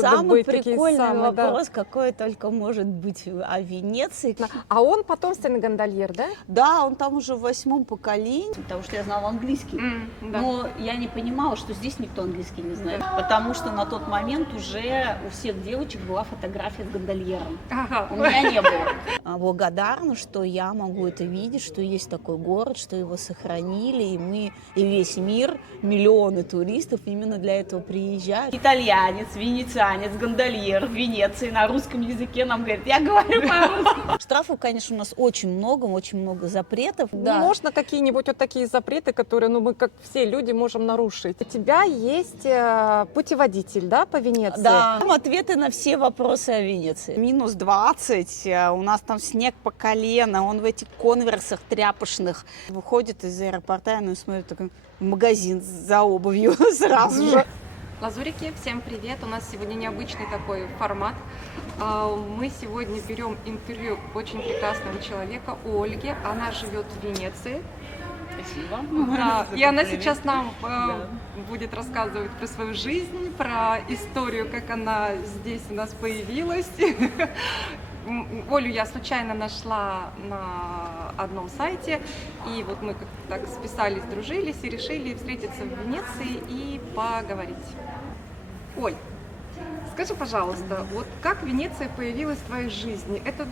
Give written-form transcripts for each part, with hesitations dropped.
Самый быть такие прикольный самые, да. вопрос, какой только может быть о Венеции. А он потомственный гондольер, да? Да, он там уже в 8-м поколении, потому что я знала английский. Да. Но я не понимала, что здесь никто английский не знает, потому что на тот момент уже у всех девочек была фотография с гондольером. Ага. У меня не было. Благодарна, что я могу это видеть, что есть такой город, что его сохранили, и мы, и весь мир, миллионы туристов именно для этого приезжают. Итальянец, венецианец, гондольер в Венеции на русском языке нам говорит, я говорю по-русски. Штрафов, конечно, у нас очень много запретов. Ну, можно какие-нибудь вот такие запреты, которые, ну, мы как все люди можем нарушить. У тебя есть путеводитель, да, по Венеции? Да, там ответы на все вопросы о Венеции. Минус 20, у нас там снег по колено, он в этих конверсах тряпочных выходит из аэропорта, и смотрит такой магазин за обувью сразу же. Лазурики, всем привет! У нас сегодня необычный такой формат. Мы сегодня берем интервью очень прекрасного человека, Ольги. Она живет в Венеции. Спасибо. Да, и она сейчас нам будет рассказывать про свою жизнь, про историю, как она здесь у нас появилась. Олю я случайно нашла на одном сайте, и вот мы как-то так списались, дружились и решили встретиться в Венеции и поговорить. Оль, скажи, пожалуйста, вот как Венеция появилась в твоей жизни? Это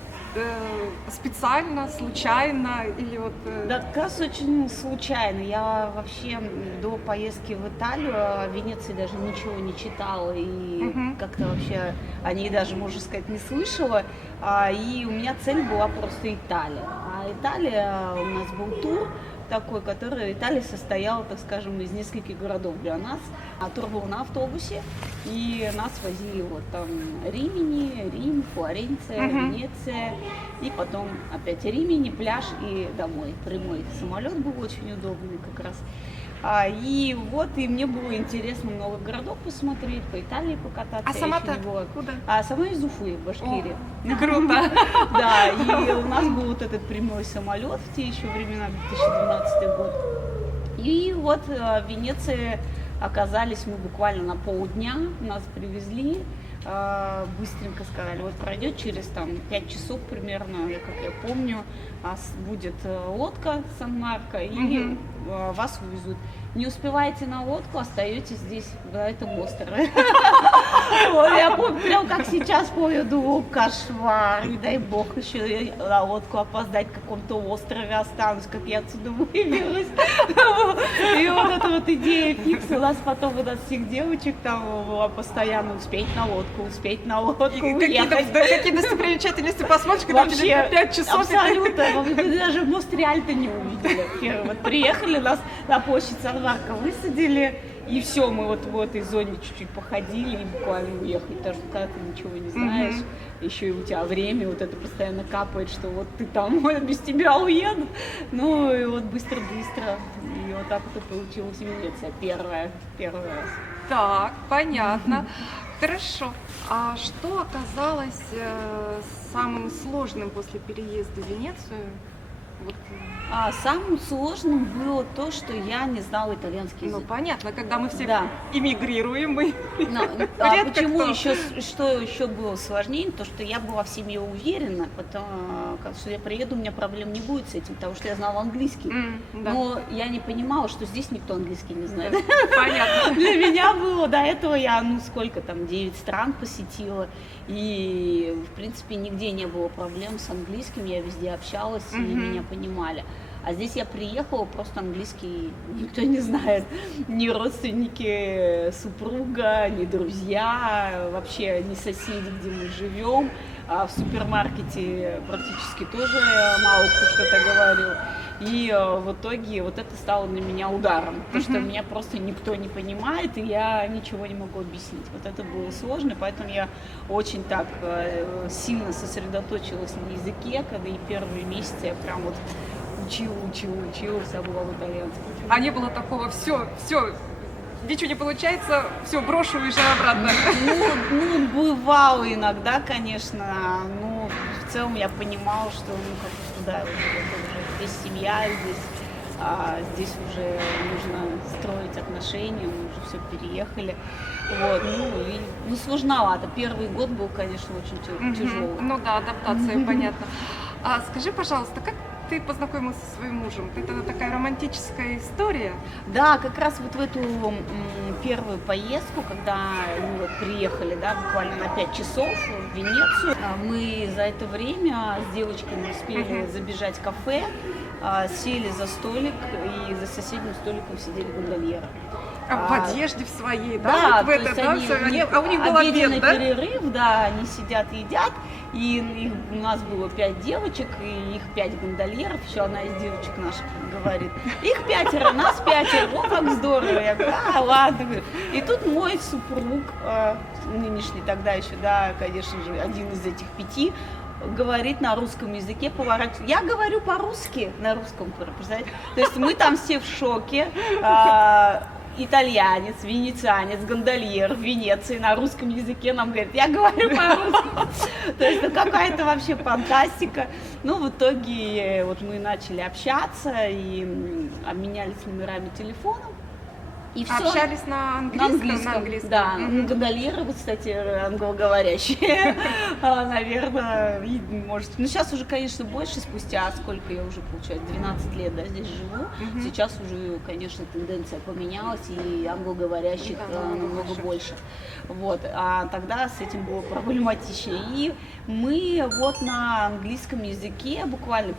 специально, случайно или вот? Да, как раз очень случайно. Я вообще до поездки в Италию о Венеции даже ничего не читала и как-то вообще о ней даже, можно сказать, не слышала. И у меня цель была просто Италия. А Италия, у нас был тур такой, который Италия состояла, так скажем, из нескольких городов для нас. Тур был на автобусе, и нас возили вот там Римини, Рим, Флоренция, Венеция, и потом опять Римини, пляж и домой. Прямой самолет был очень удобный как раз. И вот, и мне было интересно много городов посмотреть, по Италии покататься. А сама-то куда? Сама из Уфы, Башкирии. Круто! Да, и у нас был вот этот прямой самолет в те еще времена, 2012 год. И вот в Венеции оказались мы буквально на полдня, нас привезли. Быстренько сказали, вот пройдет через там 5 часов примерно, как я помню, будет лодка Сан-Марко, и вас увезут. Не успеваете на лодку, остаетесь здесь, на этом острове. Я помню, прям как сейчас помню, думаю, кошмар, не дай бог еще на лодку опоздать, в каком-то острове останусь, как я отсюда выберусь. И вот эта вот идея фикс, у нас потом, у нас всех девочек там была постоянно успеть на лодку, Какие достопримечательности посмотришь, когда у тебя 5 часов? Абсолютно, мы даже мост Риальто не увидели. Вот приехали, нас на площадь Сан-Марко высадили, и все, мы вот в этой зоне чуть-чуть походили и буквально уехали, потому что когда ты ничего не знаешь, еще и у тебя время вот это постоянно капает, что вот ты там, без тебя уедут. Ну и вот быстро-быстро, и вот так вот и получилась Венеция, первый раз. Так, понятно. Хорошо. А что оказалось самым сложным после переезда в Венецию? Вот. Самым сложным было то, что я не знала итальянский язык. Ну, понятно, когда мы все Да. эмигрируем, мы Почему еще, что еще было сложнее, то, что я была в семье уверена, что я приеду, у меня проблем не будет с этим, потому что я знала английский. Но я не понимала, что здесь никто английский не знает. Понятно. Для меня было до этого, я, 9 стран посетила, и, в принципе, нигде не было проблем с английским, я везде общалась, и меня понимали. А здесь я приехала, просто английский никто не знает, ни родственники супруга, ни друзья, вообще ни соседи, где мы живем. А в супермаркете практически тоже мало кто что-то говорил. И в итоге вот это стало для меня ударом, потому что меня просто никто не понимает, и я ничего не могу объяснить. Вот это было сложно, поэтому я очень так сильно сосредоточилась на языке, когда и первые месяцы я прям вот учила, вся была в итальянском. А не было такого, все, ничего не получается, все, брошу, уезжаю обратно. Ну, бывало иногда, конечно, но в целом я понимала, что, да, уже здесь семья, здесь а здесь уже нужно строить отношения, мы уже все переехали. Вот, ну, сложновато. Первый год был, конечно, очень тяжелый. Ну да, адаптация, понятно. А скажи, пожалуйста, как ты познакомилась со своим мужем? Это такая романтическая история? Да, как раз вот в эту первую поездку, когда мы вот приехали, да, буквально на 5 часов в Венецию, мы за это время с девочками успели забежать в кафе, сели за столик, и за соседним столиком сидели гондольеры. В одежде в своей, да? Да, Вот в то это, есть да? А у них был обеденный обед, да? перерыв, да, они сидят, едят, и у нас было 5 девочек, и их 5 гондольеров, еще одна из девочек наших говорит, их 5, нас 5, о, как здорово, я говорю, ладно, говорю. И тут мой супруг, нынешний тогда еще, да, конечно же, один из этих 5, говорит на русском языке, поворачивается. Я говорю по-русски, на русском, представляете? То есть мы там все в шоке. Итальянец, венецианец, гондольер в Венеции на русском языке нам говорит, я говорю по-русски. То есть какая-то вообще фантастика. Ну, в итоге вот мы начали общаться и обменялись номерами телефонов. И все. Общались на английском? На английском. Да. Гондольеры, вот, кстати, англоговорящие, наверное, может. Ну, сейчас уже, конечно, больше, спустя сколько я уже, получается, 12 лет, да, здесь живу. Сейчас уже, конечно, тенденция поменялась, и англоговорящих намного больше. Вот. А тогда с этим было проблематичнее. И мы вот на английском языке буквально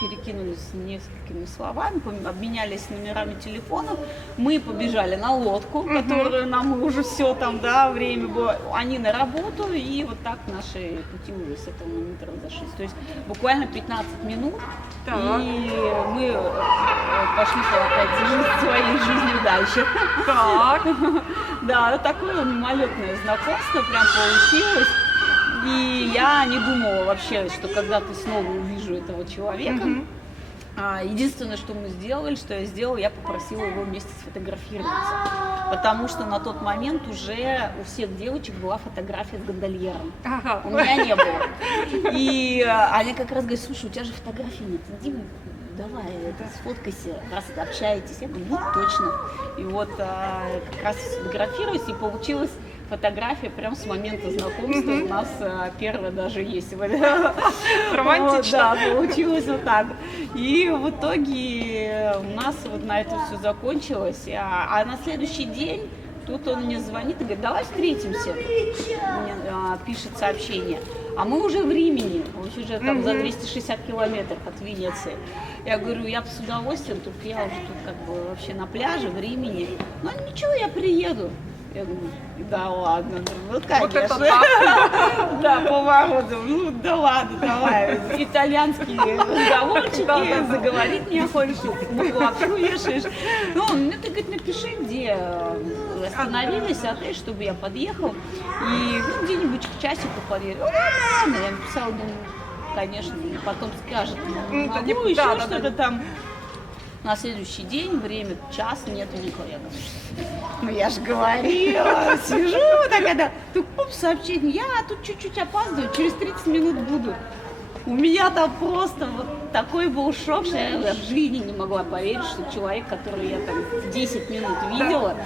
перекинулись несколькими словами, обменялись номерами телефонов, мы побежали на лодку, которую нам уже все там, да, время было, они на работу, и вот так наши пути уже с этого момента разошлись. То есть буквально 15 минут, Так. и мы пошли опять своей жизнью дальше. Так. Да, такое мимолетное знакомство прям получилось. И я не думала вообще, что когда-то снова увижу этого человека. Единственное, что мы сделали, что я сделала, я попросила его вместе сфотографироваться. Потому что на тот момент уже у всех девочек была фотография с гондольером. Ага. У меня не было. И Аня как раз говорит, слушай, у тебя же фотографии нет, иди, давай, сфоткайся, раз общаетесь. Я говорю, вот точно. И вот как раз сфотографируюсь, и получилось фотография прям с момента знакомства. У нас первая даже есть. Романтично. Да, получилось вот так. И в итоге у нас вот на это все закончилось. А на следующий день тут он мне звонит и говорит, давай встретимся. Мне пишет сообщение. А мы уже в Римени, уже там за 260 километров от Венеции. Я говорю, я бы с удовольствием, только я уже тут как бы вообще на пляже в Римени. Ну ничего, я приеду. Я говорю, да ладно, ну конечно. Вот это так. Да, поворотом, ну да ладно, давай. Итальянские разговорчики, заговорить не хочешь, лапшу вешаешь. Ну, ты, говорит, напиши, где остановились, отель, чтобы я подъехал. И где-нибудь к часику подъеду. Ну, ладно, я написала, думаю, конечно, потом скажет, могу еще что-то там. На следующий день, время, час, нету никого. Я говорю, ну я же говорила, сижу, такая, тут сообщение, я тут чуть-чуть опаздываю, через 30 минут буду. У меня там просто вот такой был шок, что я в жизни не могла поверить, что человек, который я там 10 минут видела,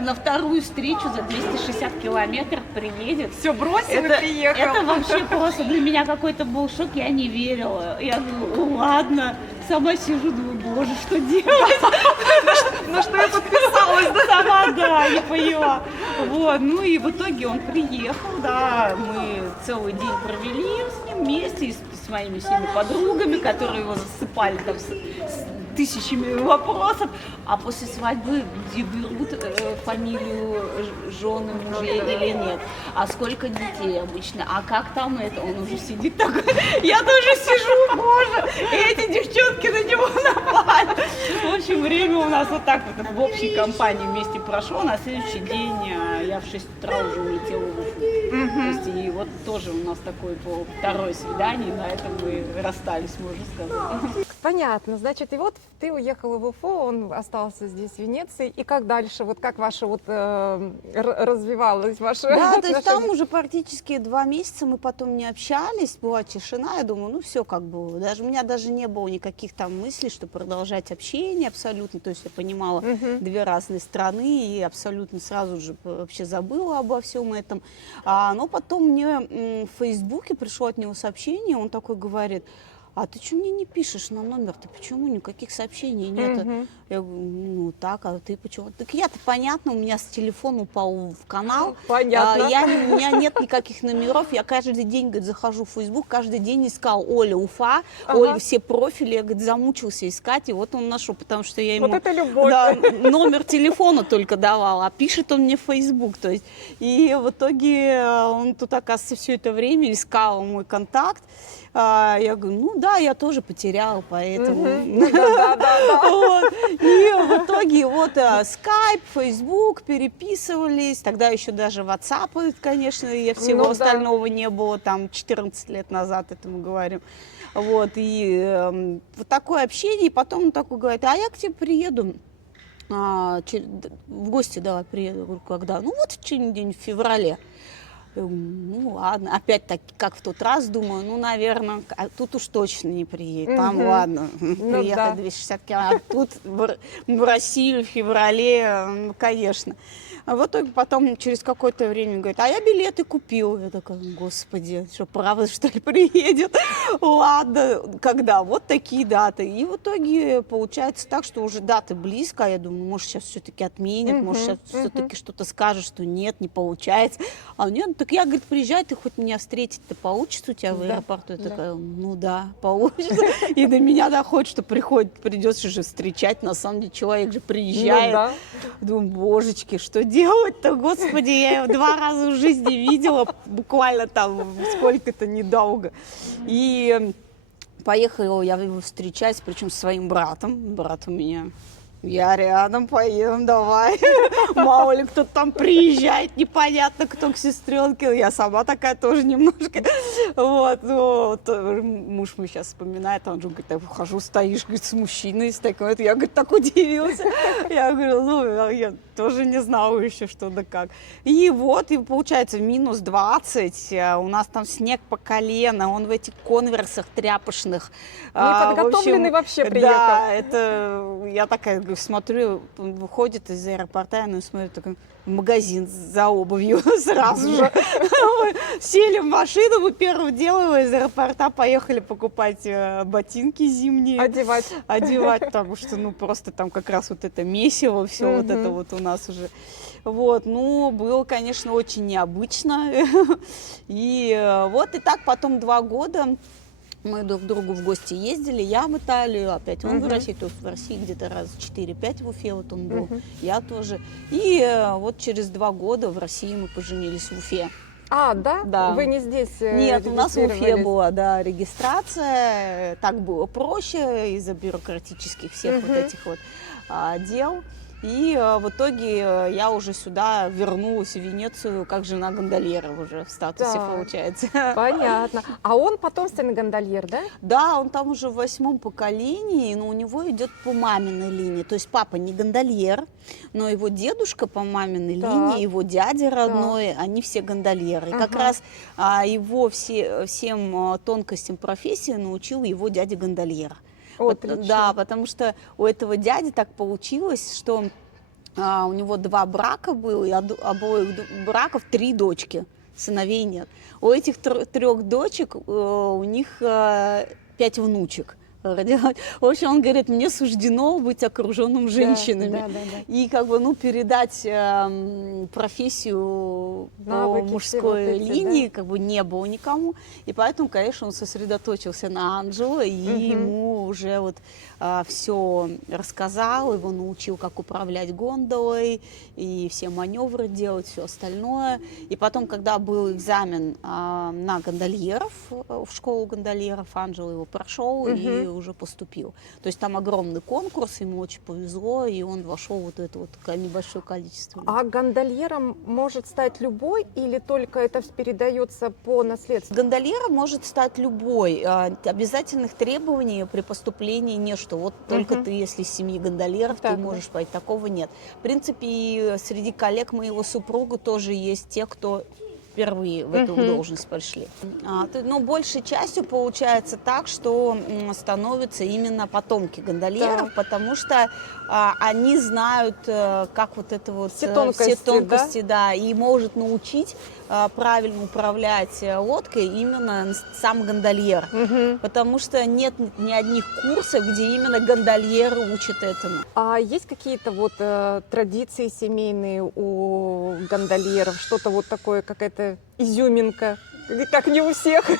на вторую встречу за 260 километров приедет. Все бросил и приехал. Это вообще просто для меня какой-то был шок, я не верила. Я думаю, ладно, сама сижу, думаю, боже, что делать? На что я подписалась, да? Сама, да, не поняла. Вот, ну и в итоге он приехал, да, мы целый день провели с ним вместе, с моими всеми подругами, которые его засыпали там с тысячами вопросов, а после свадьбы где берут фамилию жены, мужей или нет, а сколько детей обычно, а как там это, он уже сидит такой, я тоже сижу, боже, и эти девчонки на него напали. В общем, время у нас вот так вот в общей компании вместе прошло, на следующий день я в 6 утра уже улетела в Уфу. То есть И вот тоже у нас такое было второе свидание, на этом мы расстались, можно сказать. Понятно, значит, и вот ты уехала в Уфу, он остался здесь, в Венеции, и как дальше, вот как ваша вот развивалась ваша Да, то есть отношения? там уже практически 2 месяца мы потом не общались, была тишина, я думаю, ну все как бы, даже у меня даже не было никаких там мыслей, что продолжать общение абсолютно, то есть я понимала две разные страны и абсолютно сразу же вообще забыла обо всем этом. Но потом мне в Фейсбуке пришло от него сообщение, он такой говорит: а ты что мне не пишешь на номер? Ты почему никаких сообщений нет? Я говорю, ну так, а ты почему? Так я-то понятно, у меня с телефона упал в канал. Понятно. У меня нет никаких номеров. Я каждый день, говорит, захожу в Facebook, каждый день искал Оля Уфа, Оля все профили. Я, говорит, замучился искать, и вот он нашел, потому что я ему Вот это любовь. да, номер телефона только давала, а пишет он мне в Facebook. То есть, и в итоге он тут, оказывается, все это время искал мой контакт. Я говорю, ну да, я тоже потерял, поэтому... Вот. И в итоге вот Skype, Facebook, переписывались. Тогда еще даже WhatsApp, конечно, и всего остального не было. Там 14 лет назад это мы говорим. Вот. И вот такое общение. И потом он такой говорит, а я к тебе приеду. В гости, давай приеду. Я говорю, когда? Ну вот в течение день, в феврале. Ну ладно, опять так, как в тот раз, думаю, ну, наверное, тут уж точно не приедет. Там, ладно, приехать 260 километров, а тут в Россию в феврале, ну, конечно. А в итоге потом через какое-то время говорит, а я билеты купил. Я такая, господи, что, правда, что ли, приедет? Ладно, когда? Вот такие даты. И в итоге получается так, что уже даты близко. Я думаю, может, сейчас все-таки отменят, может, сейчас все-таки что-то скажет, что нет, не получается. А нет, так я, говорит, приезжай, ты хоть меня встретить-то получится у тебя в аэропорту? Я такая, ну да, получится. И до меня доходит, что придется же встречать. На самом деле, человек же приезжает. Думаю, божечки, что делать-то, господи, я его 2 раза в жизни видела, буквально там сколько-то недолго. И поехала я его встречать, причем с своим братом. Брат у меня, я рядом, поедем, давай. Мало ли кто там приезжает, непонятно кто к сестренке. Я сама такая тоже немножко. Вот, муж мой сейчас вспоминает, он же говорит, я вхожу, стоишь, говорит, с мужчиной, с такой. Я, говорит, так удивился. Я говорю, ну, я тоже не знала еще, что да как. И вот, и получается, минус 20, у нас там снег по колено, он в этих конверсах тряпочных. Неподготовленный вообще приехал. Да, это, я такая смотрю, он выходит из аэропорта, я смотрю, такой, в магазин за обувью сразу же. Сели в машину, мы первым делом из аэропорта поехали покупать ботинки зимние. Одевать, потому что, ну, просто там как раз вот это месиво, все вот это вот у нас уже. Вот, ну, было, конечно, очень необычно. И вот, и так потом 2 года мы друг к другу в гости ездили, я в Италию, опять он в России, то есть в России где-то раз 4-5 в Уфе вот он был, я тоже. И вот через 2 года в России мы поженились в Уфе. А, да? Да. Вы не здесь Нет, у нас в Уфе регистрировались? была, да, регистрация, так было проще из-за бюрократических всех вот этих вот дел. И в итоге я уже сюда вернулась в Венецию как жена гондольера уже в статусе, получается. Понятно. А он потомственный гондольер, да? Да, он там уже в 8-м поколении, но у него идет по маминой линии. То есть папа не гондольер, но его дедушка по маминой линии, его дядя родной, они все гондольеры. И как раз его всем тонкостям профессии научил его дядя гондольер. Да, потому что у этого дяди так получилось, что у него 2 брака было, и обоих браков 3 дочки, сыновей нет. У этих 3 дочек у них 5 внучек. В общем, он говорит, мне суждено быть окруженным женщинами. И как бы, ну, передать профессию по мужской линии как бы не было никому. И поэтому, конечно, он сосредоточился на Анджело, и ему уже вот все рассказал, его научил, как управлять гондолой, и все маневры делать, все остальное. И потом, когда был экзамен на гондольеров, в школу гондольеров, Анджело его прошел, и уже поступил. То есть там огромный конкурс, ему очень повезло, и он вошел в вот это вот небольшое количество. А гондольером может стать любой или только это передается по наследству? Гондольером может стать любой. Обязательных требований при поступлении не что. Вот только ты, если из семьи гондольеров, ты можешь пойти. Такого нет. В принципе, и среди коллег моего супруга тоже есть те, кто впервые в эту должность пошли. Но большей частью получается так, что становятся именно потомки гондольеров, потому что они знают, как вот это вот все тонкости, да, и может научить правильно управлять лодкой именно сам гондольер, потому что нет ни одних курсов, где именно гондольеры учат этому. А есть какие-то вот традиции семейные у гондольеров, что-то вот такое, какая-то изюминка, как не у всех?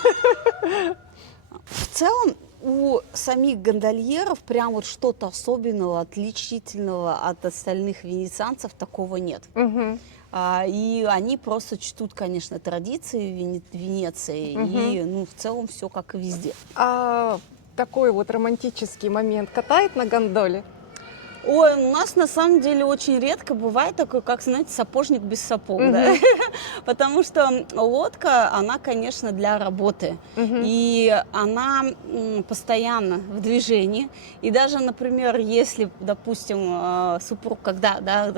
В целом у самих гондольеров прям вот что-то особенного, отличительного от остальных венецианцев такого нет. И они просто чтут, конечно, традиции Венеции, и в целом все как и везде. А такой вот романтический момент катает на гондоле? Ой, у нас на самом деле очень редко бывает такой, как, знаете, сапожник без сапог, да? Потому что лодка, она, конечно, для работы, и она постоянно в движении. И даже, например, если, допустим, супруг, когда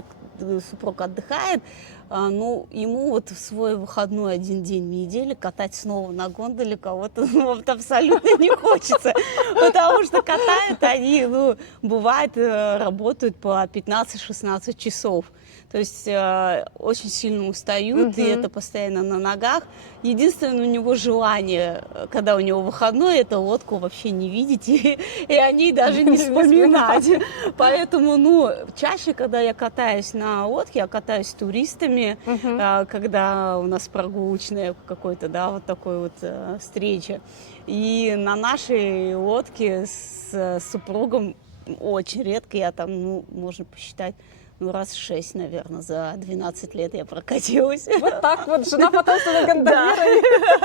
супруг отдыхает, ему вот в свой выходной один день в неделю катать снова на гондоле кого-то абсолютно не хочется, потому что катают они, бывает, работают по 15-16 часов. То есть очень сильно устают, и это постоянно на ногах. Единственное у него желание, когда у него выходной, это лодку вообще не видеть и о ней даже не вспоминать. Поэтому, чаще, когда я катаюсь на лодке, я катаюсь с туристами, когда у нас прогулочная какой-то, вот такой вот встреча. И на нашей лодке с супругом очень редко, я там, можно посчитать, раз 6, наверное, за 12 лет я прокатилась. Вот так вот, жена потомственного гондольера.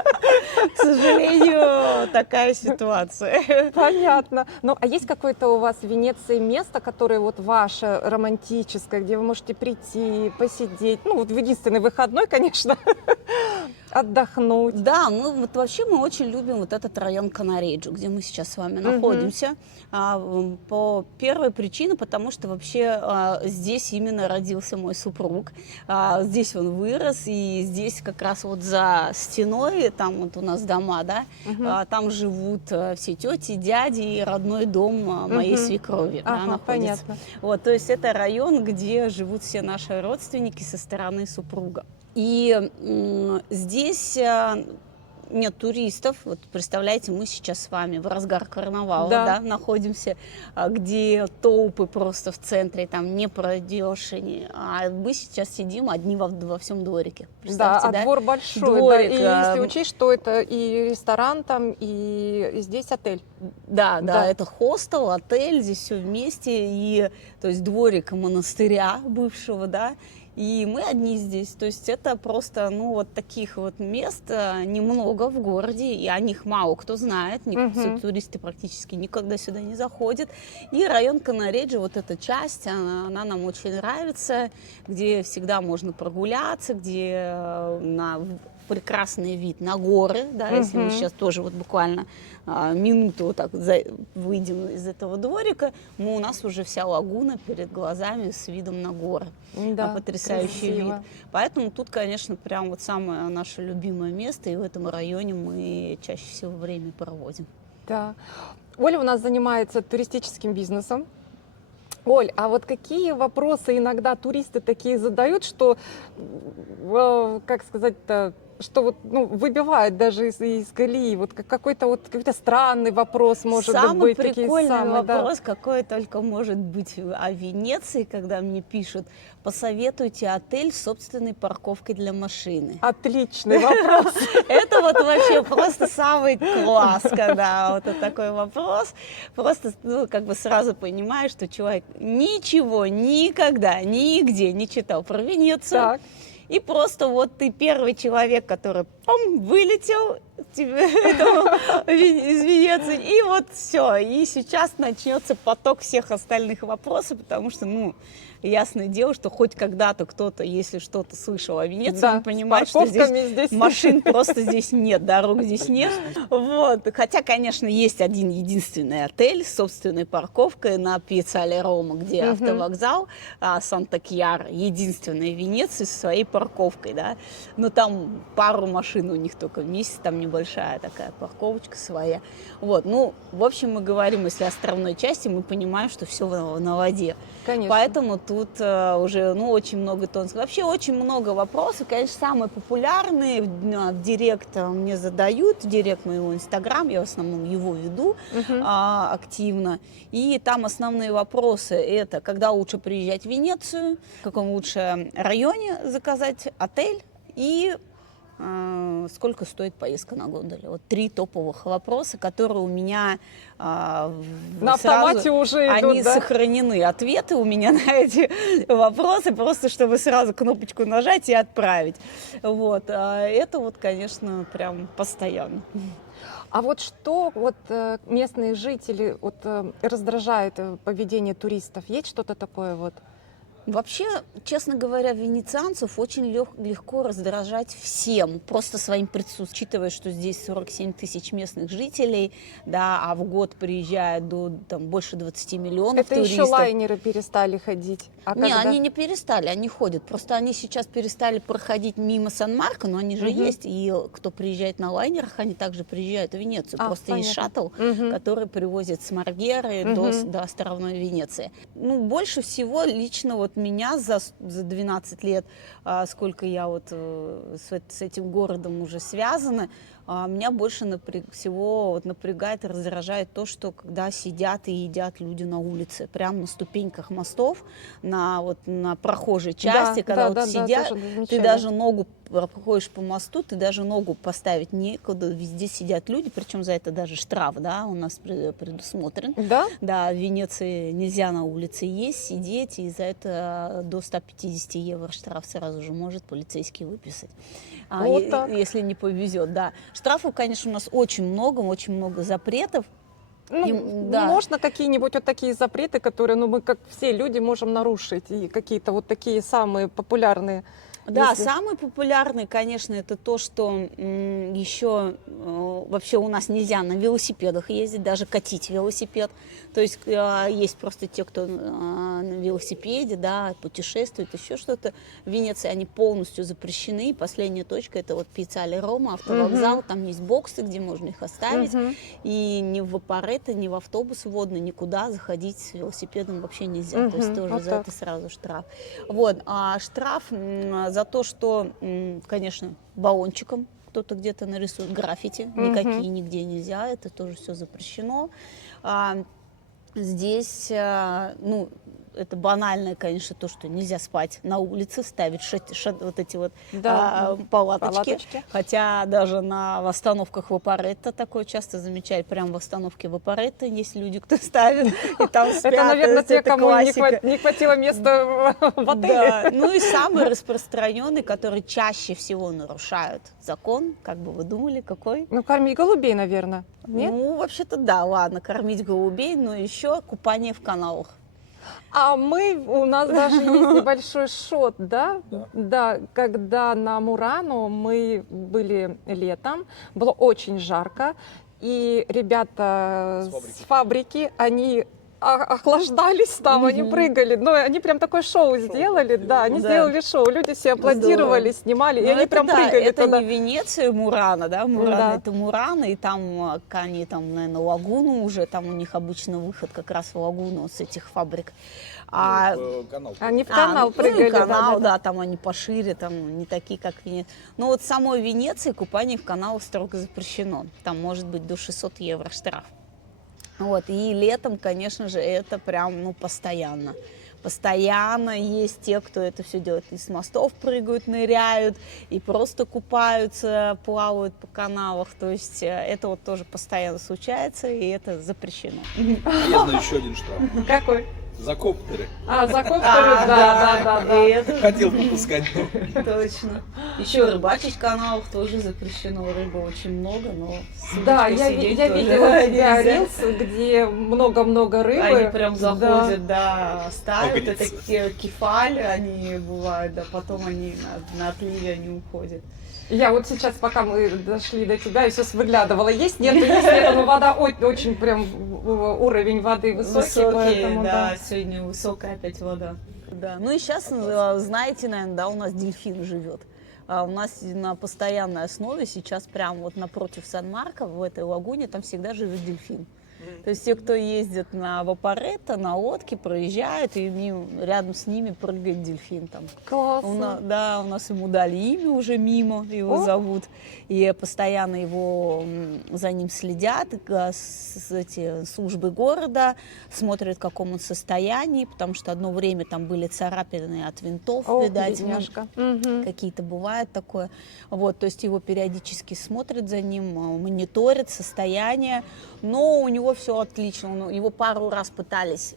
К сожалению, такая ситуация. Понятно. Ну, а есть какое-то у вас в Венеции место, которое вот ваше романтическое, где вы можете прийти, посидеть? Ну, вот в единственный выходной, конечно, отдохнуть. Да, вот вообще мы очень любим вот этот район Канареджо, где мы сейчас с вами находимся. По первой причине, потому что вообще здесь именно родился мой супруг. Здесь он вырос, и здесь как раз вот за стеной, там вот у нас дома, там живут все тети, дяди и родной дом моей свекрови находится. Понятно. Вот, то есть это район, где живут все наши родственники со стороны супруга. И здесь нет туристов. Вот представляете, мы сейчас с вами в разгар карнавала находимся, где толпы просто в центре, там не пройдешь. А мы сейчас сидим одни во всем дворике. Да, двор большой. Дворик, и если учесть, что это и ресторан там, и здесь отель. Да, это хостел, отель, здесь все вместе. И, то есть дворик монастыря бывшего, и мы одни здесь. То есть это просто, вот таких вот мест немного в городе, и о них мало кто знает. Туристы практически никогда сюда не заходят. И район Канареджо, вот эта часть, она нам очень нравится, где всегда можно прогуляться, где прекрасный вид на горы, если мы сейчас тоже вот буквально минуту вот так выйдем из этого дворика, у нас уже вся лагуна перед глазами с видом на горы. Потрясающий вид. Поэтому тут, конечно, прям вот самое наше любимое место, и в этом районе мы чаще всего время проводим. Да. Оля у нас занимается туристическим бизнесом. Оль, а вот какие вопросы иногда туристы такие задают, что, как сказать-то, что вот, выбивает даже из колеи, вот какой-то странный вопрос может быть. Самый прикольный вопрос, какой только может быть о Венеции, когда мне пишут: посоветуйте отель с собственной парковкой для машины. Отличный вопрос. Это вот вообще просто самый класс, когда вот такой вопрос. Просто, сразу понимаешь, что человек ничего никогда, нигде не читал про Венецию. Так. И просто вот ты первый человек, который вылетел из Венеции. И вот все. И сейчас начнется поток всех остальных вопросов, потому что, ну, ясное дело, что хоть когда-то кто-то, если что-то слышал о Венеции, Да, он понимает, с что здесь здесь машин просто здесь нет, дорог здесь нет. Вот. Хотя, конечно, есть один единственный отель с собственной парковкой на Пьяццале Рома, где автовокзал Санта-Кьяра, единственный в Венеции со своей парковкой, да. Но там пару машин у них только в месяц, там небольшая такая парковочка своя. Вот. Ну, в общем, мы говорим, если о островной части, мы понимаем, что все на воде. Конечно. Поэтому тут уже, ну, очень много тонких. Вообще очень много вопросов. Конечно, самые популярные в директ мне задают, в директ моего Инстаграм, я в основном его веду активно. И там основные вопросы это, когда лучше приезжать в Венецию, в каком лучше районе заказать отель и сколько стоит поездка на гондоле. Вот 3 топовых вопроса, которые у меня на автомате уже идут, они да? сохранены. Ответы у меня на эти вопросы, просто чтобы сразу кнопочку нажать и отправить. Вот. А это вот, конечно, прям постоянно. А вот что вот местные жители вот, раздражает поведение туристов? Есть что-то такое вот? Вообще, честно говоря, венецианцев очень легко раздражать всем, просто своим присутствием. Учитывая, что здесь 47 тысяч местных жителей, да, а в год приезжает больше 20 миллионов это туристов. еще лайнеры перестали ходить? Не, они не перестали, они ходят. Просто они сейчас перестали проходить мимо Сан-Марко, но они же есть. И кто приезжает на лайнерах, они также приезжают в Венецию. Просто понятно. есть шаттл, который привозит с Маргеры до островной Венеции. Ну, больше всего лично вот меня за 12 лет, сколько я вот с этим городом уже связана, меня больше всего вот напрягает и раздражает то, что когда сидят и едят люди на улице, прямо на ступеньках мостов, на прохожей части, когда сидят, ты даже ногу проходишь по мосту, ты даже ногу поставить некуда, везде сидят люди, причем за это даже штраф, да, у нас предусмотрен. Да? Да, в Венеции нельзя на улице есть, сидеть, и за это до 150 евро штраф сразу же может полицейский выписать. Вот если не повезет, да. Штрафов, конечно, у нас очень много запретов. Можно какие-нибудь вот такие запреты, которые, мы как все люди можем нарушить, и какие-то вот такие самые популярные. Да, самый популярный, конечно, это то, что еще вообще у нас нельзя на велосипедах ездить, даже катить велосипед. То есть есть просто те, кто на велосипеде, да, путешествует, еще что-то. В Венеции они полностью запрещены. Последняя точка – это вот Пьяццале Рома, автовокзал. Там есть боксы, где можно их оставить. И ни в аппараты, ни в автобус водный, никуда заходить с велосипедом вообще нельзя. То есть тоже вот за это сразу штраф. Вот. А штраф за то, что, конечно, баллончиком кто-то где-то нарисует граффити, никакие нигде нельзя, это тоже все запрещено. Здесь, это банальное, конечно, то, что нельзя спать на улице, ставить вот эти вот палаточки. Хотя даже в остановках Вапоретто такое часто замечаю, прям в остановке Вапоретто есть люди, кто ставит, и там спят. Это, наверное, те, кому не хватило места в отеле. Да. Ну и самый распространенный, который чаще всего нарушают закон, как бы вы думали, какой? Кормить голубей, наверное. Нет? Ну, вообще-то да, ладно, кормить голубей, но еще купание в каналах. У нас даже есть небольшой шот, да? Да, когда на Мурано мы были летом, было очень жарко, и ребята с фабрики, они охлаждались там, они прыгали, но они прям такое шоу сделали, они сделали шоу, люди все аплодировали, снимали, и они прям прыгали это туда. не Венеция, Мурано, да, Мурано это Мурано, и там они наверное, лагуну уже, там у них обычно выход как раз в лагуну с этих фабрик. Они в канал прыгали. Канал, да, там они пошире, там не такие, как Венеция. Но вот в самой Венеции купание в каналах строго запрещено, там может быть до 600 евро штраф. Вот, и летом, конечно же, это прям, постоянно. Постоянно есть те, кто это все делает. И с мостов прыгают, ныряют, и просто купаются, плавают по каналах. То есть это вот тоже постоянно случается, и это запрещено. Я знаю еще один штраф. Какой? За коптеры. За коптеры, да. И это Хотел попускать, но точно. Еще рыбачить в каналах тоже запрещено. Рыбы очень много, но с Да, удочкой я сидеть видела тоже у тебя нельзя. рилс, где много-много рыбы. Они прям Да. заходят, да, ставят Погреться. это кефаль, они бывают, да, потом они на отливе они уходят. Я вот сейчас, пока мы дошли до тебя, я сейчас выглядывала, есть, нету, но вода очень прям уровень воды высокий, поэтому да, сегодня высокая опять вода. Да, ну и сейчас, знаете, наверное, да, у нас дельфин живет. У нас на постоянной основе сейчас прям вот напротив Сан-Марко, в этой лагуне, там всегда живет дельфин. То есть те, кто ездит на вапоретто, на лодке, проезжают, и рядом с ними прыгает дельфин там. классно. Да, у нас ему дали имя уже Мимо, его зовут. И постоянно его за ним следят, эти службы города, смотрят, в каком он состоянии, потому что одно время там были царапины от винтов, видать, бедняжка. какие-то бывает такое. Вот, то есть его периодически смотрят за ним, мониторят состояние, но у него все отлично. Его пару раз пытались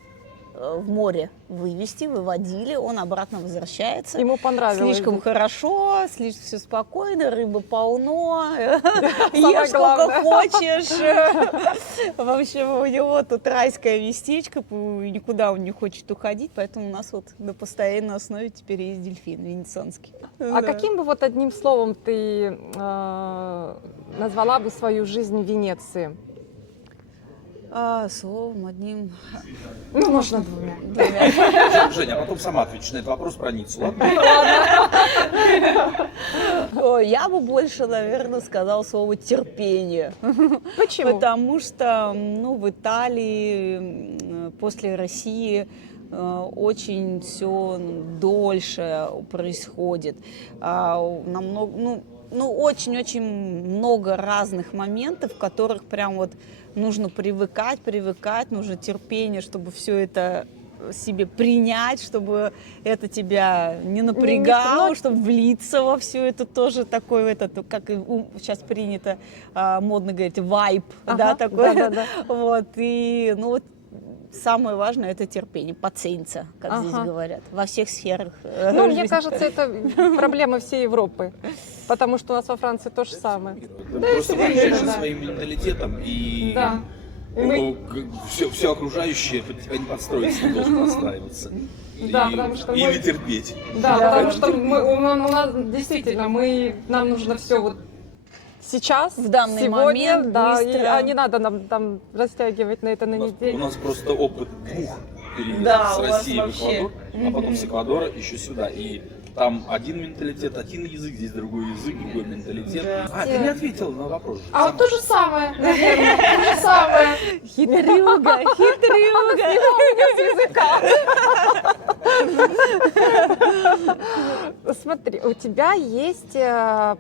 в море выводили, он обратно возвращается. Ему понравилось. Слишком хорошо, слишком все спокойно, рыбы полно, Самое ешь сколько главное. хочешь. В общем, у него тут райское местечко, никуда он не хочет уходить, поэтому у нас вот на постоянной основе теперь есть дельфин венецианский. А каким бы вот одним словом ты назвала бы свою жизнь в Венеции? Словом одним. Ну, можно двумя. Женя, а потом сама ответишь на этот вопрос про Ниццу, ладно? Ой, я бы больше, наверное, сказала слово терпение. Почему? Потому что, в Италии после России очень все дольше происходит. Намного, очень-очень много разных моментов, в которых прям вот нужно привыкать, нужно терпение, чтобы все это себе принять, чтобы это тебя не напрягало, чтобы влиться во все это тоже такой, как сейчас принято модно говорить, вайб, да, такой. Да. Вот, и, самое важное это терпение, пациенция, как здесь говорят, во всех сферах. Мне жизни. кажется, это проблема всей Европы, потому что у нас во Франции то же самое. Просто всего приезжаешь мира, со да. своим менталитетом, и Да. И мы- все окружающее под тебя не подстроится, не должен подстраиваться. Да, потому что или мы- терпеть. Да, потому что у нас действительно нам нужно все вот сейчас, В данный сегодня, момент, да, быстро. не надо нам там растягивать на это на У неделю. нас просто опыт двух переездов Да, с у вас России в вообще. Эквадор, а потом с Эквадора еще сюда. И там один менталитет, один язык, здесь другой язык, другой менталитет. Да. Ты не ответил на вопрос. А вот то же самое, наверное, то же самое. Хитрюга. Смотри, у тебя есть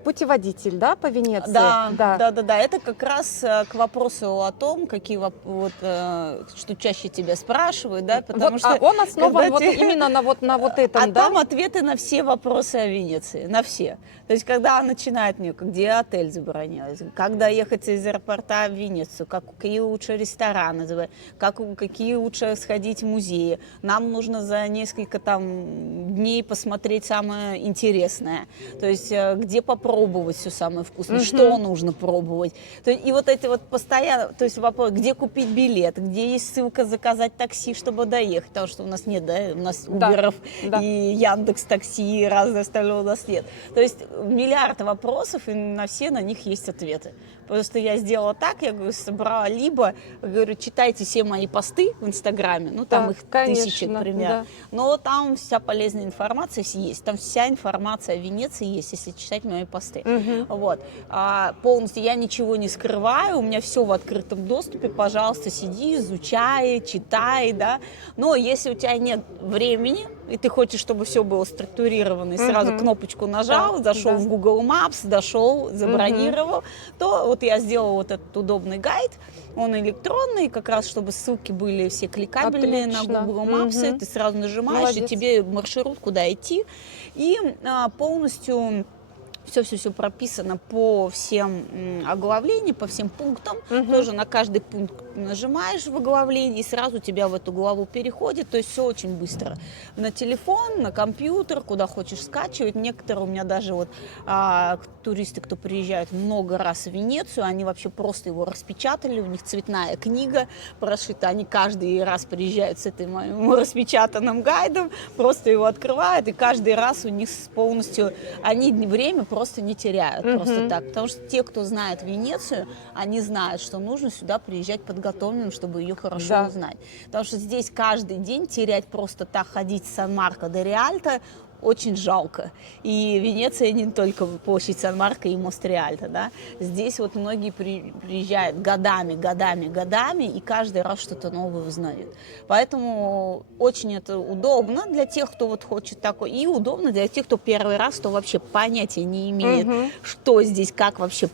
путеводитель, да, по Венеции? Да. Это как раз к вопросу о том, что чаще тебя спрашивают, да, потому Вот, что он основан когда именно на вот этом, а да? там ответы на все вопросы о Венеции, на все. То есть, когда начинает мне, где отель забронировать, как доехать из аэропорта в Венецию, какие лучше рестораны, какие лучше сходить в музеи. Нам нужно за несколько дней посмотреть самое интересное. То есть, где попробовать все самое вкусное, что нужно пробовать. И вот эти вот постоянно, то есть вопрос, где купить билет, где есть ссылка заказать такси, чтобы доехать, потому что у нас нет, да, у нас Уберов и Яндекс Такси, и разное остальное у нас нет. То есть миллиард вопросов, и на все на них есть ответы. Просто я сделала так, я говорю, собрала, читайте все мои посты в Инстаграме, там их тысячи, к примеру, но там вся полезная информация есть, там вся информация о Венеции есть, если читать мои посты. Вот. Полностью я ничего не скрываю, у меня все в открытом доступе, пожалуйста, сиди, изучай, читай, да, но если у тебя нет времени, и ты хочешь, чтобы все было структурировано, и сразу кнопочку нажал, зашел в Google Maps, дошел, забронировал, то вот я сделала вот этот удобный гайд, он электронный, как раз чтобы ссылки были все кликабельные. Отлично. На Google Maps, ты сразу нажимаешь, и тебе маршрут, куда идти, и полностью все прописано по всем оглавлениям, по всем пунктам. Тоже на каждый пункт нажимаешь в оглавлении, и сразу тебя в эту главу переходит. То есть все очень быстро. На телефон, на компьютер, куда хочешь скачивать. Некоторые у меня даже вот туристы, кто приезжают много раз в Венецию, они вообще просто его распечатали, у них цветная книга прошита, они каждый раз приезжают с этим моим распечатанным гайдом, просто его открывают, и каждый раз у них полностью, они время просто не теряют, просто так, потому что те, кто знает Венецию, они знают, что нужно сюда приезжать подготовленным, чтобы ее хорошо узнать, потому что здесь каждый день терять просто так, ходить с Сан-Марко до Риальто очень жалко. И Венеция не только площадь Сан-Марко и мост Риальто, да. Здесь вот многие приезжают годами, и каждый раз что-то новое узнают. Поэтому очень это удобно для тех, кто вот хочет такое, и удобно для тех, кто первый раз, кто вообще понятия не имеет, что здесь, как вообще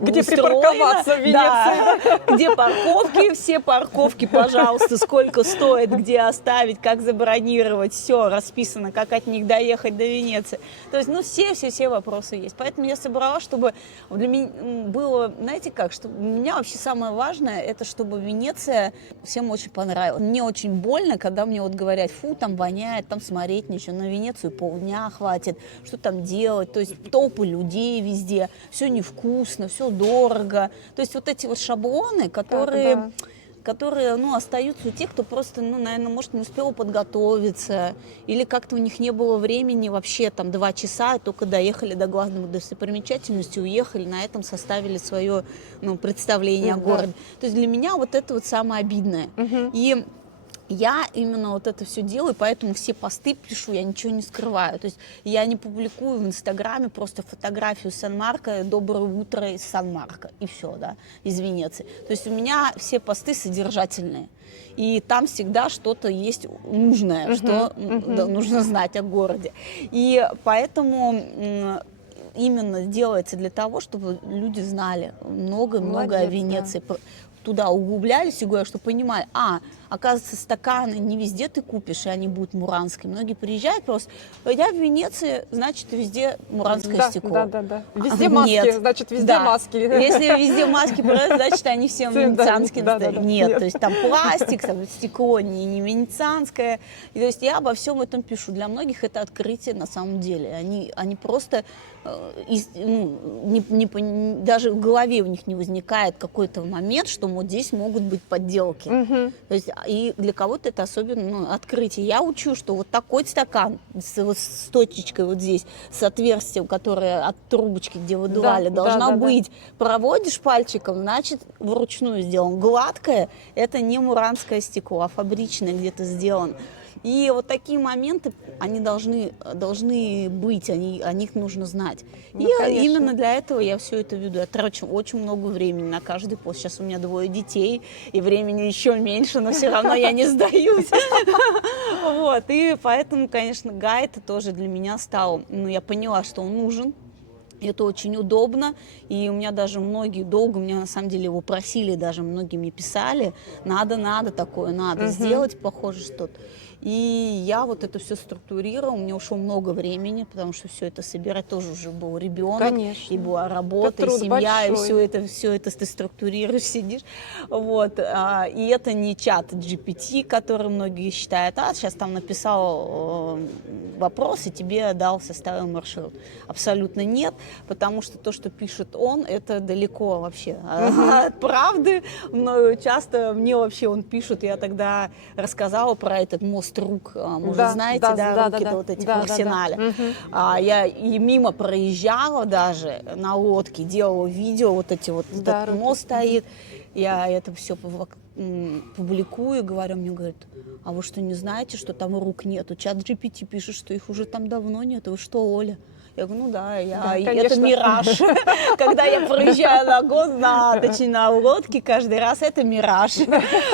где устроено. припарковаться в Венеции. Да. Где парковки, все парковки, пожалуйста, сколько стоит, где оставить, как забронировать, все расписано, как от них доехать до Венеции. То есть, ну, все вопросы есть. Поэтому я собрала, чтобы для меня было, знаете как, что для меня вообще самое важное, это чтобы Венеция всем очень понравилась. Мне очень больно, когда мне вот говорят, фу, там воняет, там смотреть ничего, на Венецию полдня хватит, что там делать, то есть толпы людей везде, все невкусно, все дорого. То есть вот эти вот шаблоны, которые, ну, остаются у тех, кто просто, ну, наверное, может, не успел подготовиться, или как-то у них не было времени вообще, там, 2 часа, только доехали до главной достопримечательности, уехали, на этом составили свое, ну, представление о городе. То есть для меня вот это вот самое обидное. И я именно вот это все делаю, поэтому все посты пишу, я ничего не скрываю. То есть я не публикую в Инстаграме просто фотографию Сан-Марко, доброе утро из Сан-Марко, и все, да, из Венеции. То есть у меня все посты содержательные. И там всегда что-то есть нужное, что нужно знать о городе. И поэтому именно делается для того, чтобы люди знали много о Венеции. Да. Туда углублялись и говорят, что понимали, оказывается, стаканы не везде ты купишь, и они будут муранские. Многие приезжают просто, я в Венеции, значит, везде муранское стекло. Да. Везде маски, значит, везде маски. Если везде маски продают, значит, они все венецианские. Нет, то есть там пластик, там стекло не венецианское. И, то есть я обо всем этом пишу. Для многих это открытие на самом деле. Они просто, даже в голове у них не возникает какой-то момент, что вот здесь могут быть подделки. То есть, и для кого-то это особенно открытие. Я учу, что вот такой стакан с точечкой вот здесь, с отверстием, которое от трубочки, где выдували, должна быть. Проводишь пальчиком, значит, вручную сделан. Гладкое – это не муранское стекло, а фабричное где-то сделано. И вот такие моменты, они должны быть, о них нужно знать. Ну, и конечно. Именно для этого я все это веду. Я трачу очень много времени на каждый пост. Сейчас у меня 2 детей, и времени еще меньше, но все равно я не сдаюсь. Вот, и поэтому, конечно, гайд тоже для меня стал, я поняла, что он нужен. Это очень удобно, и у меня даже многие долго, меня на самом деле его просили, даже многие мне писали, надо такое, надо сделать, похоже, что-то. И я вот это все структурировала, мне ушло много времени, потому что все это собирать тоже уже был ребенок, и была работа, и семья, большой. И все это ты структурируешь, сидишь. Вот. И это не чат GPT, который многие считают, сейчас там написал вопрос, и тебе составил маршрут. Абсолютно нет, потому что то, что пишет он, это далеко вообще от правды. Но часто мне вообще он пишет, я тогда рассказала про этот мост рук, может, знаете, руки вот эти в Арсенале. Я и мимо проезжала даже на лодке, делала видео, вот эти вот, этот мост стоит, я это все публикую, говорю, мне говорят, а вы что, не знаете, что там рук нету? Чат GPT пишет, что их уже там давно нет, вы что, Оля? Я говорю, это мираж. Когда я проезжаю на лодке, каждый раз это мираж.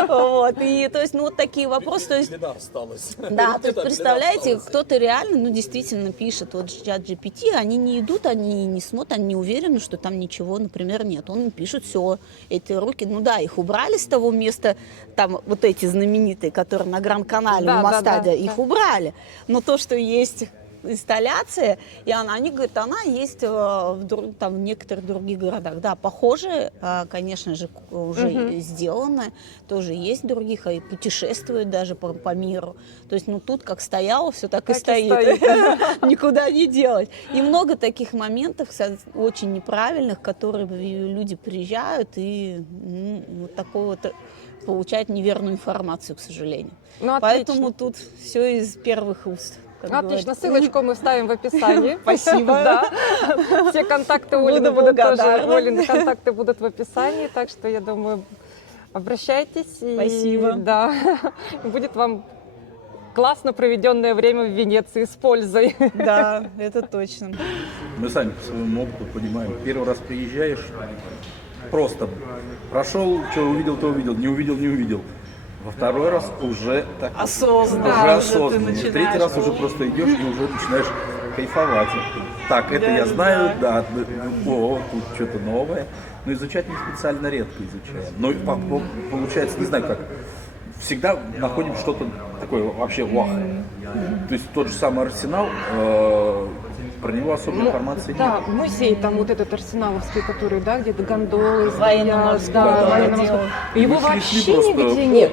Вот. И, то есть, вот такие вопросы. То есть, да, то есть, представляете, кто-то реально, действительно пишет, вот чат GPT, они не идут, они не смотрят, они не уверены, что там ничего, например, нет. Он пишет, все, эти руки, их убрали с того места, там вот эти знаменитые, которые на Гранд-Канале, у моста, их убрали. Но то, что есть инсталляция, и они говорят, она есть там, в некоторых других городах. Да, похоже, конечно же, уже сделано, тоже есть в других, и путешествуют даже по миру. То есть, ну, тут как стояло, все так и стоит. Никуда не делать. И много таких моментов, очень неправильных, которые люди приезжают и вот такой вот получают неверную информацию, к сожалению. Ну, поэтому тут все из первых уст. Отлично, ссылочку мы вставим в описании. Спасибо. Да. Все контакты Олины будут тоже, Олины контакты будут в описании, так что я думаю, обращайтесь. Спасибо. Да, будет вам классно проведенное время в Венеции с пользой. Да, это точно. Мы сами по своему опыту понимаем, первый раз приезжаешь, просто прошел, что увидел, то увидел, не увидел, не увидел. Во второй раз уже так осознанно. Уже осознанно. В начинаешь. третий раз уже просто идешь и уже начинаешь кайфовать. Так, это я знаю, да, о, тут что-то новое. Но изучать мы специально редко изучаем. Но получается, не знаю как, всегда находим что-то такое вообще вах. То есть тот же самый Арсенал, про него особой информации нет. Да, музей там вот этот арсеналовский, который, да, где-то гондолы, Военно-морского, да, военно-морского. Его Мы шли вообще просто нигде нет.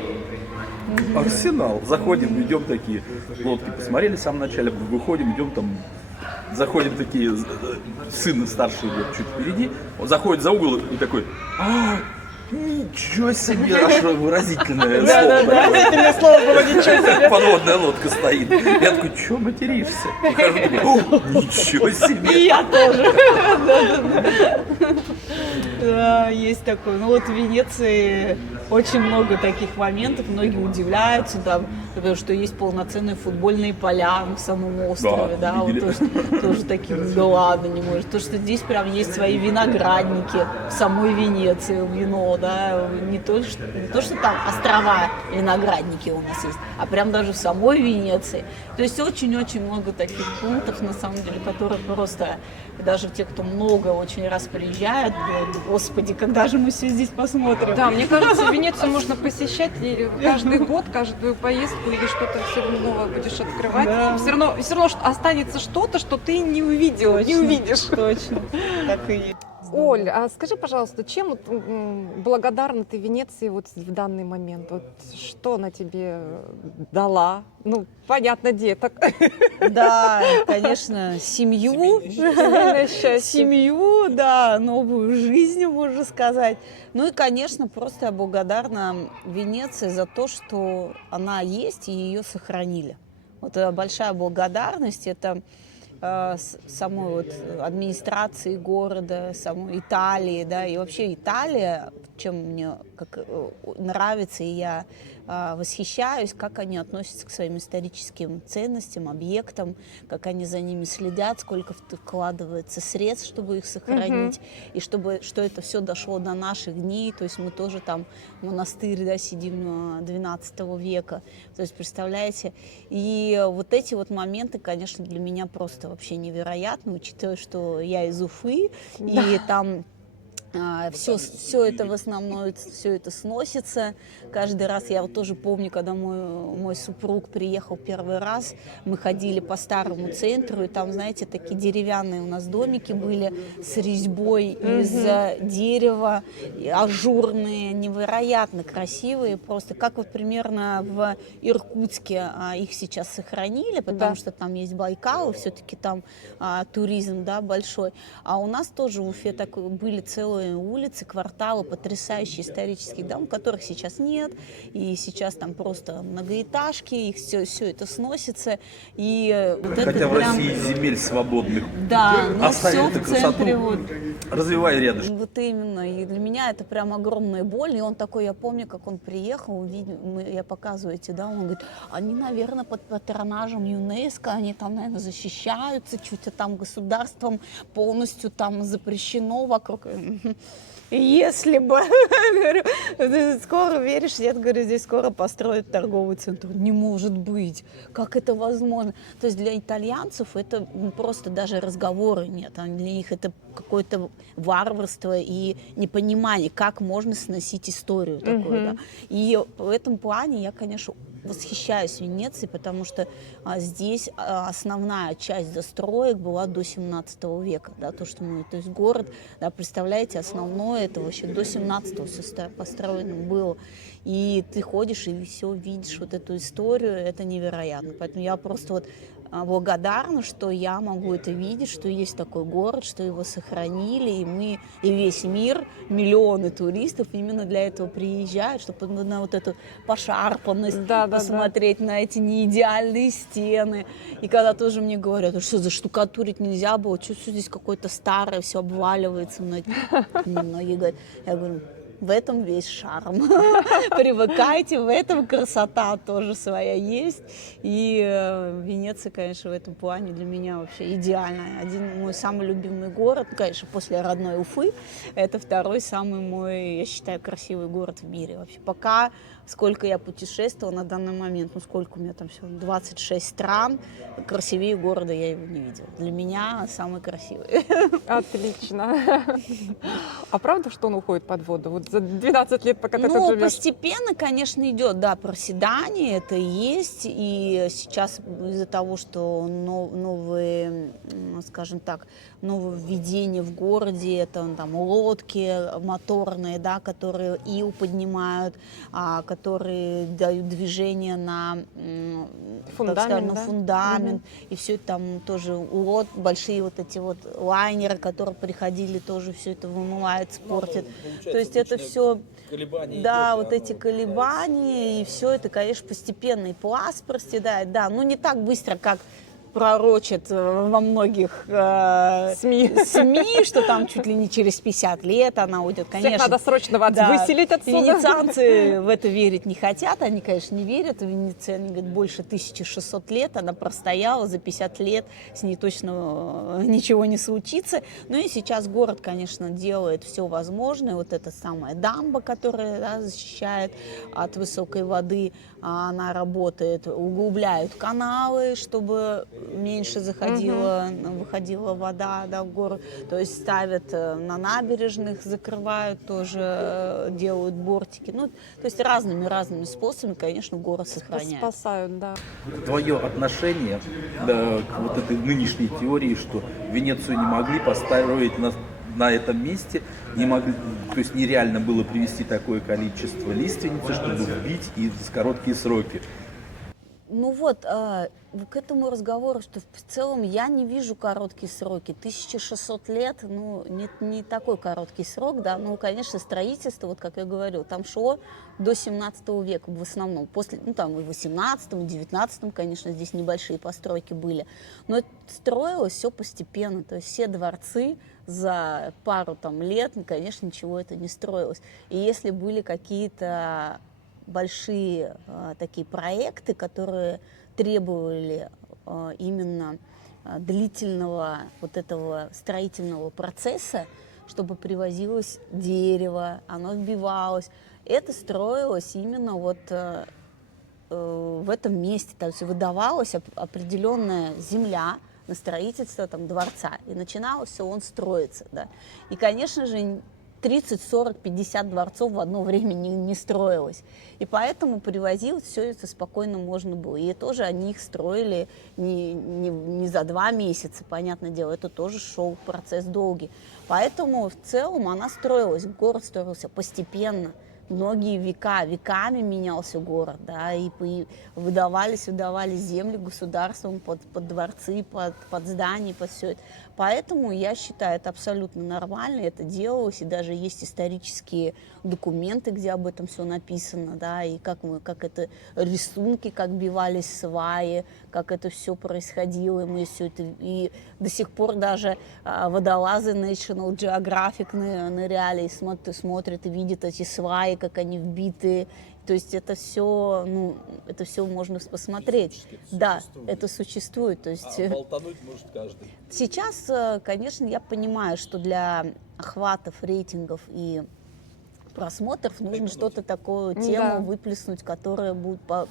Арсенал. Заходим, идем такие лодки, посмотрели в самом начале, выходим, идем там, заходим такие, сын старший идет чуть впереди, он заходит за угол и такой, ничего себе, аж выразительное слово. Выразительное слово было, ничего себе. Подводная лодка стоит. Я такой, что материшься? И хожу такой, ничего себе. И я тоже. Да, есть такое. Ну вот в Венеции очень много таких моментов, многие удивляются, там, потому что есть полноценные футбольные поля в самом острове, да, вот тоже такие, да ладно, не может. То, что здесь прям есть свои виноградники в самой Венеции, вино, да, не то, что там острова, виноградники у нас есть, а прям даже в самой Венеции. То есть очень-очень много таких пунктов, на самом деле, которые просто даже те, кто много очень раз приезжают, говорят, господи, когда же мы все здесь посмотрим? Да, мне кажется, Венецию можно посещать и каждый год, каждую поездку или что-то все равно новое будешь открывать. Да. И все равно останется что-то, что ты не увидел, не увидишь. Точно, так и есть. Оль, а скажи, пожалуйста, чем благодарна ты Венеции вот в данный момент? Вот что она тебе дала? Ну, понятно, деток. Да, конечно, семью, да, новую жизнь, можно сказать. Ну и, конечно, просто я благодарна Венеции за то, что она есть и ее сохранили. Вот большая благодарность, это самой вот администрации города, самой Италии, да, и вообще Италия, чем мне нравится, и я восхищаюсь, как они относятся к своим историческим ценностям, объектам, как они за ними следят, сколько вкладывается средств, чтобы их сохранить, и что это все дошло до наших дней. То есть мы тоже там монастырь, да, сидим 12 века. То есть, представляете, и вот эти вот моменты, конечно, для меня просто вообще невероятны, учитывая, что я из Уфы, да. И там все это в основном, все это сносится. Каждый раз, я вот тоже помню, когда мой супруг приехал первый раз, мы ходили по старому центру, и там, знаете, такие деревянные у нас домики были с резьбой из дерева, ажурные, невероятно красивые, просто как вот примерно в Иркутске их сейчас сохранили, потому что там есть Байкал, и все-таки там туризм, да, большой. А у нас тоже в Уфе были целые улицы, кварталы, потрясающие исторические дома, которых сейчас нет, и сейчас там просто многоэтажки, их все это сносится, и вот хотя это в прям... России земель свободных, да, но оставили все эту в центре красоту, вот. развивай рядышком. Вот именно, и для меня это прям огромная боль, и он такой, я помню, как он приехал, я показываю эти, да, он говорит, они, наверное, под патронажем ЮНЕСКО, они там, наверное, защищаются, чуть-чуть там государством полностью там запрещено вокруг. Если бы, говорю, ты скоро веришь, нет, говорю, здесь скоро построят торговый центр. Не может быть, как это возможно? То есть для итальянцев это просто даже разговора нет, для них это какое-то варварство и непонимание, как можно сносить историю такую. Да. И в этом плане я, конечно, восхищаюсь Венецией, потому что здесь основная часть застроек была до 17 века, да, то есть город, да, представляете, основное это вообще до 17-го все построено было, и ты ходишь и все видишь вот эту историю, это невероятно, поэтому я просто вот благодарна, что я могу это видеть, что есть такой город, что его сохранили, и весь мир, миллионы туристов именно для этого приезжают, чтобы на вот эту пошарпанность посмотреть, на эти неидеальные стены. И когда тоже мне говорят, что заштукатурить нельзя было, что все здесь какое-то старое, все обваливается. Многие говорят, я говорю, в этом весь шарм. Привыкайте, в этом красота тоже своя есть. И Венеция, конечно, в этом плане для меня вообще идеальная. Один мой самый любимый город, конечно, после родной Уфы, это второй самый мой, я считаю, красивый город в мире. Вообще пока, сколько я путешествовала на данный момент, сколько у меня там всего, 26 стран, красивее города я его не видела. Для меня самый красивый. Отлично. А правда, что он уходит под воду? Вот за 12 лет, пока ты тут живешь? Постепенно, конечно, идет, да, проседание, это и есть. И сейчас из-за того, что новые, скажем так, нововведения в городе, это там лодки моторные, да, которые ил поднимают, которые дают движение на фундамент. И все это там тоже большие вот эти вот лайнеры, которые приходили, тоже все это вымывает, портит. То есть это все, да, вот эти колебания, и все это, конечно, постепенный пласт проседает, да, не так быстро, как пророчат во многих СМИ, что там чуть ли не через 50 лет она уйдет. Конечно, всех надо срочно выселить отсюда. Венецианцы в это верить не хотят, они, конечно, не верят. В Венеции, они говорят, больше 1600 лет, она простояла, за 50 лет с ней точно ничего не случится. И сейчас город, конечно, делает все возможное. Вот эта самая дамба, которая защищает от высокой воды, она работает, углубляют каналы, чтобы меньше выходила вода, да, в город. То есть ставят на набережных, закрывают тоже, делают бортики. То есть разными способами, конечно, город сохраняют. Спасают, да. Твое отношение к вот этой нынешней теории, что Венецию не могли построить на этом месте, не могли, то есть нереально было привезти такое количество лиственницы, чтобы вбить и в короткие сроки. К этому разговору, что в целом я не вижу короткие сроки. 1600 лет, не такой короткий срок, да. Конечно, строительство, вот как я говорю, там шло до 17 века в основном. После, там и в 18, и 19, конечно, здесь небольшие постройки были. Но это строилось все постепенно. То есть все дворцы за пару лет, конечно, ничего это не строилось. И если были какие-то большие такие проекты, которые требовали именно длительного вот этого строительного процесса, чтобы привозилось дерево, оно вбивалось. Это строилось именно в этом месте. То есть выдавалась определенная земля на строительство дворца. И начиналось все он строиться. Да. И, конечно же, 30, 40, 50 дворцов в одно время не строилось. И поэтому привозилось все это спокойно можно было. И тоже они их строили не за 2 месяца, понятное дело, это тоже шел процесс долгий. Поэтому в целом она строилась, город строился постепенно. Многие веками менялся город, да, и выдавались земли государством под дворцы, под здания, под все это. Поэтому я считаю, это абсолютно нормально, это делалось, и даже есть исторические документы, где об этом все написано, да, и как это рисунки, как бивались сваи, как это все происходило, и мы все это, и до сих пор даже водолазы National Geographic ныряли и смотрят и видят эти сваи, как они вбиты. То есть это все можно посмотреть. Да, это существует. То есть, болтануть может каждый. Сейчас, конечно, я понимаю, что для охватов, рейтингов и просмотров, нужно что-то такое, тему Да. выплеснуть, которая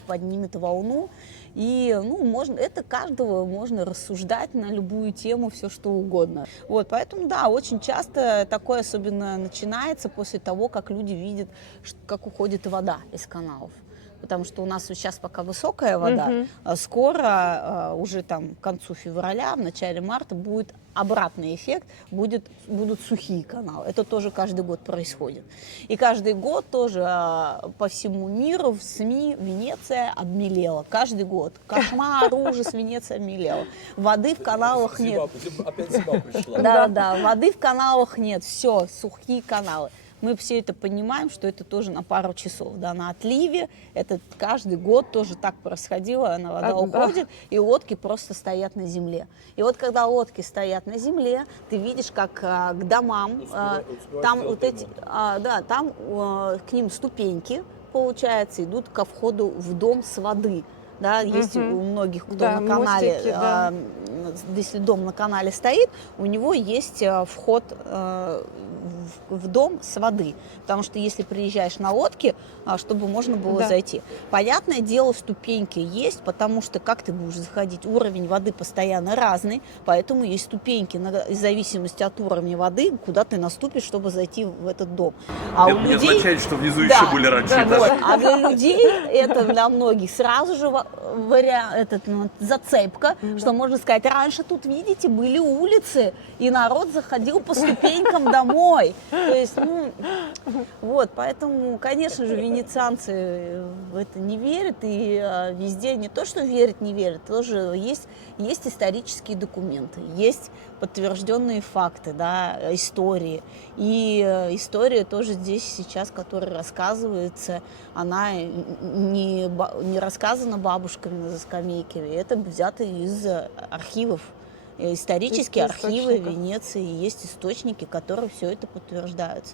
поднимет волну. И, ну, можно, это каждого можно рассуждать на любую тему, все что угодно. Вот, поэтому, да, очень часто такое особенно начинается после того, как люди видят, как уходит вода из каналов. Потому что у нас сейчас пока высокая вода, а скоро, уже там к концу февраля, в начале марта будет обратный эффект, будут сухие каналы. Это тоже каждый год происходит. И каждый год тоже по всему миру в СМИ Венеция обмелела. Каждый год. Кошмар, ужас, Венеция обмелела. Воды в каналах нет. Опять зима пришла. Да, воды в каналах нет. Все, сухие каналы. Мы все это понимаем, что это тоже на пару часов, да, на отливе. Это каждый год тоже так происходило, вода уходит, и лодки просто стоят на земле. И вот когда лодки стоят на земле, ты видишь, как к домам, там вот эти, там к ним ступеньки, получается, идут ко входу в дом с воды. Да, есть у многих, кто Да, на канале, мостики, да. если дом на канале стоит, у него есть вход в дом с воды. Потому что если приезжаешь на лодке, чтобы можно было зайти. Понятное дело, ступеньки есть, потому что как ты будешь заходить? Уровень воды постоянно разный, поэтому есть ступеньки в зависимости от уровня воды, куда ты наступишь, чтобы зайти в этот дом. Это не означает, что внизу еще были раньше этажи. Вот. А для людей это для многих сразу же зацепка, что можно сказать, раньше тут, видите, были улицы, и народ заходил по ступенькам домой. То есть, вот, поэтому, конечно же, венецианцы в это не верят, и везде не то, что верят, не верят, тоже есть исторические документы, есть подтвержденные факты, да, истории. И история тоже здесь сейчас, которая рассказывается, она не рассказана бабушками на скамейке, это взято из архивов. Исторические архивы Венеции, есть источники, которые все это подтверждают.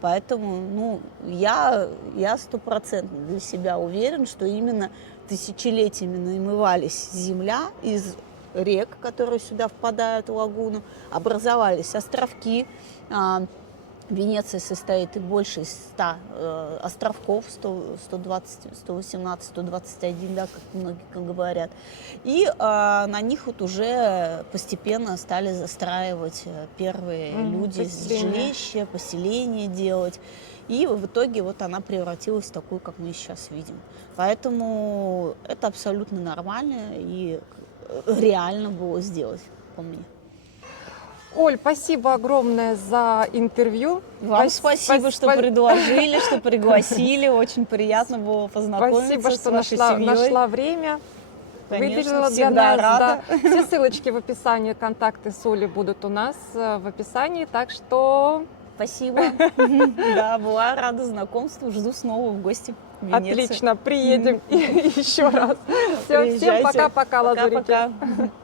Поэтому, я 100% для себя уверен, что именно тысячелетиями намывались земля из рек, которые сюда впадают в лагуну, образовались островки. Венеция состоит и больше из 100 островков, 120, 118, 121, да, как многие говорят. И на них вот уже постепенно стали застраивать первые люди жилища, поселения делать. И в итоге вот она превратилась в такую, как мы сейчас видим. Поэтому это абсолютно нормально и реально было сделать, по мне. Оль, спасибо огромное за интервью. Вам спасибо, что предложили, что пригласили. Очень приятно было познакомиться спасибо, с что вашей семьей. нашла время. Конечно, выделила для всегда нас. рада. Да. Все ссылочки в описании, контакты с Олей будут у нас в описании, так что... Спасибо. Да, была рада знакомству. Жду снова в гости в Венецию. Отлично, приедем еще раз. Всем пока-пока, лазурики.